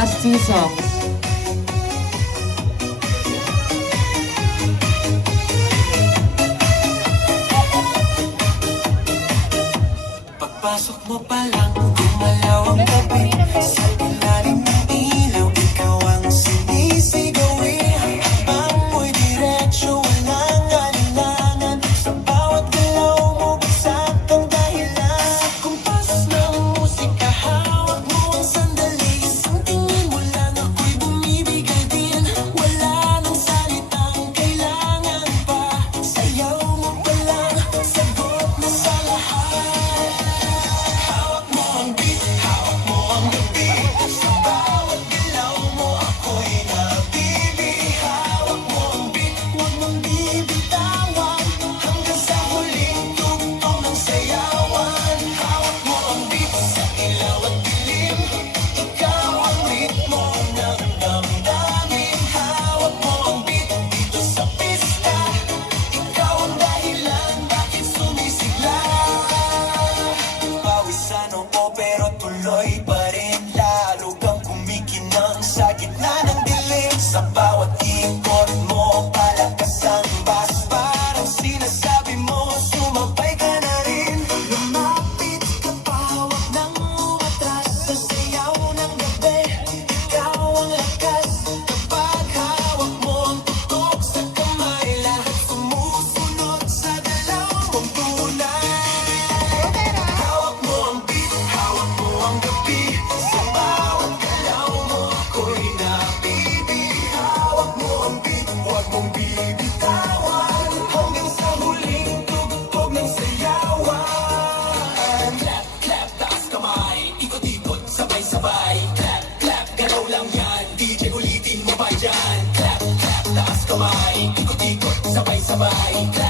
last two songs. Pagpasok mo pa lang, gumalaw ang gabi. Sa ilalim ng ilaw, ikaw ang sinisigawin. Amoy diretsyo, walang alinlangan. Sa bawat galaw mo, bagsak ang dahilan. Sa kumpas ng musika, hawak mo ang sandali. Isang tingin mo lang, ako'y bumibigay din. Wala nang salitang kailangan pa. Sayaw mo pa lang, sagot na sa lahat. Hawak mo ang beat, hawak mo ang gabi. Sa bawat galaw mo, ako'y nabibi. Hawak mo ang beat, huwag mong bibitawan. Hanggang sa huling tugtog ng sayawan. Hawak mo ang beat, sa ilaw at dilim. Ikaw ang ritmo ng damdamin. Hawak mo ang beat, dito sa pista. Ikaw ang dahilan, bakit sumisigla. Pawisan oo pero tuloy pa rin. Lalo kang kumikinang sa gitna ng dilim. Sa bawat ikot mo, palakas ang bass. Parang sinasabi mo, sumabay ka na rin. Lumapit ka pa, huwag nang umatras. Sa sayaw ng gabi, ikaw ang lakas. Kapag hawak mo ang tutok sa kamay, lahat sumusunod sa dalaw mong tunay. Hawak mo ang beat, hawak mo ang gabi. Sa bawat galaw mo, ako'y nabibi. Hawak mo ang beat, huwag mong bibitawan. Hanggang sa huling tugtog ng sayawan. Clap, clap, taas kamay. Ikot-ikot, sabay-sabay. Clap, clap, galaw lang yan. DJ ulitin mo pa dyan. Clap, clap, taas kamay. Ikot-ikot, sabay-sabay. Clap,